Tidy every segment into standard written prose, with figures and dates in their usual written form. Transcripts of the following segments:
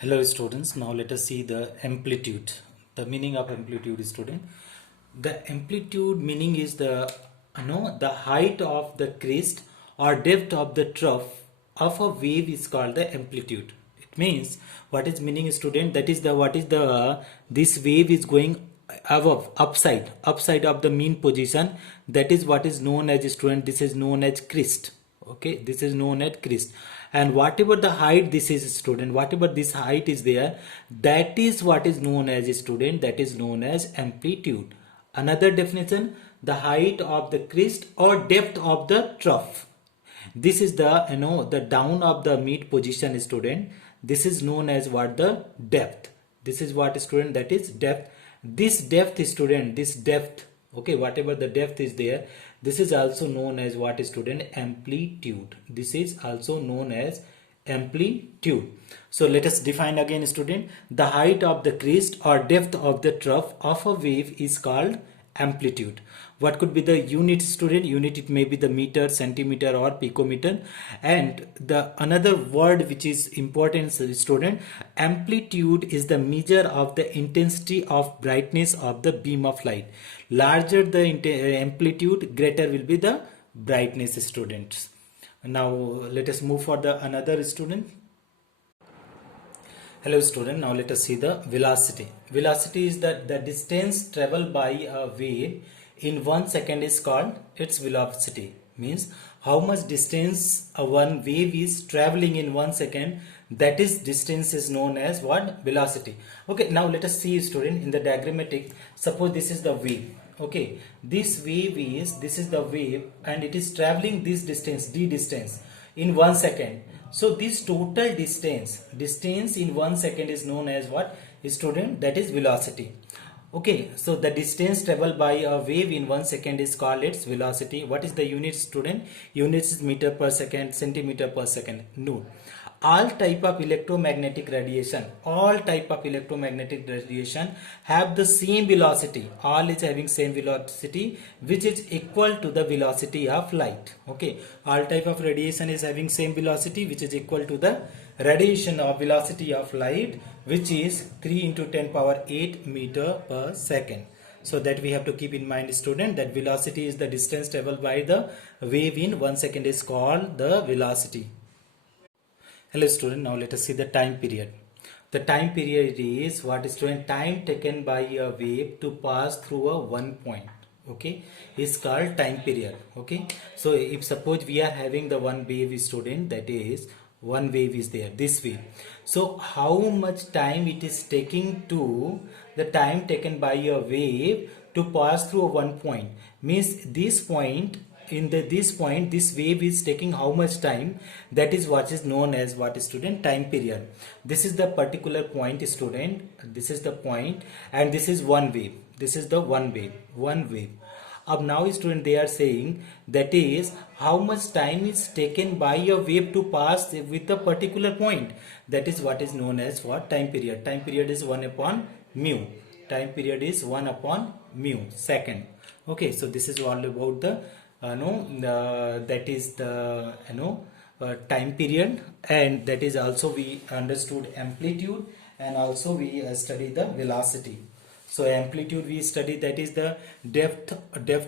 Hello students, now let us see the amplitude. The meaning of amplitude, student. The amplitude meaning is the height of the crest or depth of the trough of a wave is called the amplitude. It means what is meaning, student, that is this wave is going above, upside of the mean position. That is what is known as, student, this is known as crest. Okay, this is known as crest. And whatever the height this is, student, whatever this height is there, that is what is known as, student, that is known as amplitude. Another definition, the height of the crest or depth of the trough. This is the down of the mid position, student. This is known as what? The depth. This is what, student, that is depth. This depth, student, this depth, okay, whatever the depth is there, this is also known as what, student? Amplitude. This is also known as amplitude. So let us define again, student. The height of the crest or depth of the trough of a wave is called amplitude. What could be the unit, student? Unit, it may be the meter, centimeter or picometer. And the another word which is important, student, amplitude is the measure of the intensity of brightness of the beam of light. Larger the amplitude, greater will be the brightness, students. Now let us move for the another, student. Hello student, now let us see the velocity. Velocity is the distance traveled by a wave in 1 second is called its velocity. Means how much distance a one wave is traveling in 1 second, that is distance is known as what? Velocity. Okay, now let us see, student, in the diagrammatic. Suppose this is the wave. Okay, this is the wave and it is traveling this distance, d distance, in 1 second. So this total distance in 1 second is known as what, student? That is velocity. Okay, so the distance traveled by a wave in 1 second is called its velocity. What is the unit, student? Units is meter per second, centimeter per second. No. All type of electromagnetic radiation have the same velocity. All is having same velocity, which is equal to the velocity of light. Okay, all type of radiation is having same velocity, which is equal to the radiation of velocity of light, which is 3 into 10 power 8 meter per second. So that we have to keep in mind, student, that velocity is the distance traveled by the wave in 1 second is called the velocity. Hello student, now let us see the time period. The time period is what, student? Time taken by a wave to pass through a one point, okay, is called time period. Okay, so if suppose we are having the one wave, student, that is one wave is there, this wave. So how much time it is taking to the time taken by a wave to pass through one point, means this point, this wave is taking how much time, that is what is known as what, student? Time period. This is the particular point, student, this is the point, and this is one wave, this is the one wave. Now, student, they are saying that is how much time is taken by a wave to pass with a particular point, that is what is known as what? Time period. Time period is 1 upon mu. Time period is 1 upon mu second. Okay, so this is all about the that is the time period, and that is also we understood amplitude, and also we study the velocity. So amplitude we study, that is the depth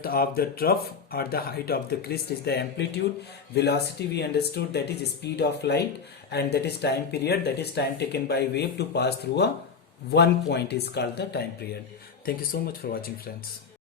of the trough or the height of the crest is the amplitude. Velocity we understood, that is speed of light, and that is time period, that is time taken by wave to pass through a one point is called the time period. Thank you so much for watching, friends.